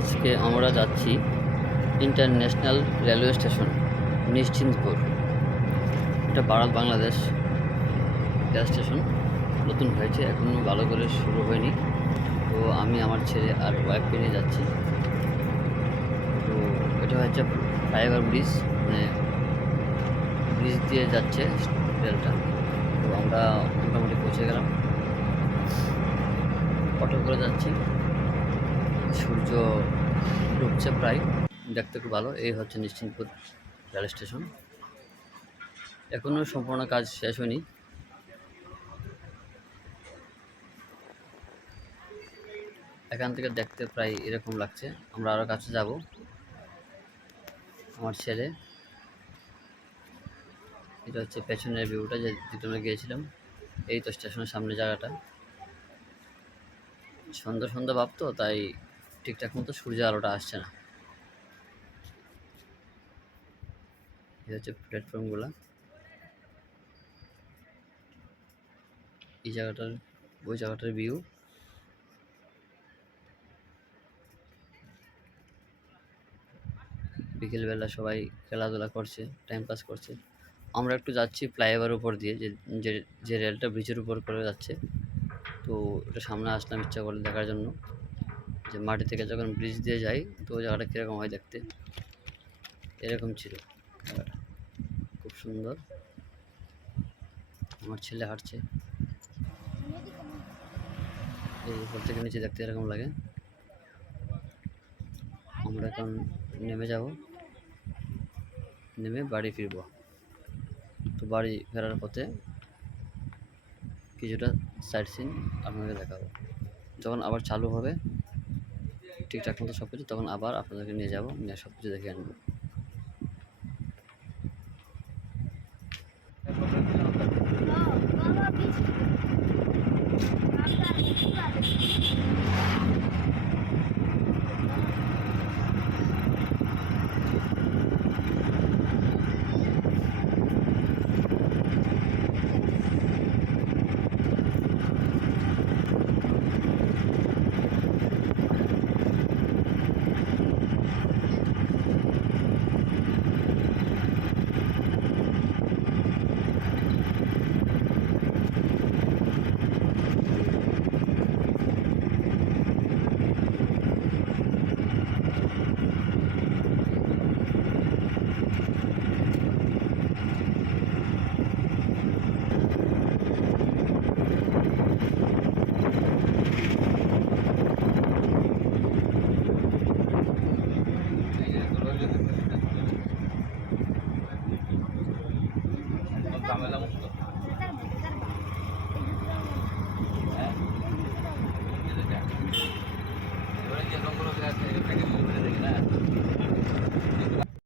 আজকে আমরা যাচ্ছি ইন্টারন্যাশনাল রেলওয়ে স্টেশন, নিশ্চিন্তপুর। এটা ভারত বাংলাদেশ রেল স্টেশন নতুন হয়েছে এখনও ভালো করে শুরু হয়নি। তো আমি আমার ছেলে আর ওয়াইফকে নিয়ে যাচ্ছি। তো এটা হচ্ছে ফ্লাইওভার ব্রিজ মানে ব্রিজ দিয়ে যাচ্ছে রেলটা। তো আমরা মোটামুটি পৌঁছে গেলাম। অটো করে যাচ্ছি। সূর্য ডুবছে প্রায়। দেখতে খুব ভালো। এই হচ্ছে নিশ্চিন্তপুর রেল স্টেশন। এখনও সম্পূর্ণ কাজ শেষ হয়নি। এখান থেকে দেখতে প্রায় এরকম লাগছে। আমরা আরও কাছে যাব। আমার ছেলে। এটা হচ্ছে পেছনের ভিউটা যে আমরা গিয়েছিলাম। এই তো স্টেশনের সামনে জায়গাটা। সন্ধ্যা সন্ধ্যা ভাব তো, তাই ঠিকঠাক মতো সূর্যের আলোটা আসছে না। এই হচ্ছে প্ল্যাটফর্মগুলো এই জায়গাটার, ওই জায়গাটার ভিউ বিকেলবেলা সবাই খেলাধুলা করছে টাইম পাস করছে। আমরা একটু যাচ্ছি ফ্লাইওভার উপর দিয়ে, যে যে রেলটা ব্রিজের উপর করে যাচ্ছে। তো ওটা সামনে আসলাম ইচ্ছা করলে দেখার জন্য। যে মাটি থেকে যখন ব্রিজ দিয়ে যাই, তো ওই জায়গাটা কীরকম হয় দেখতে? এরকম ছিল। খুব সুন্দর। আমার ছেলে হাঁটছে। এই উপর থেকে নিচে দেখতে এরকম লাগে। আমরা এখন নেমে যাব। নেমে বাড়ি ফিরব। তো বাড়ি ফেরার পথে কিছুটা সাইড সিন আপনাকে দেখাবো। যখন আবার চালু হবে ঠিকঠাক মতো সব কিছু তখন আবার আপনাদেরকে নিয়ে যাব নিয়ে সব কিছু দেখে আনব। 咱们咱们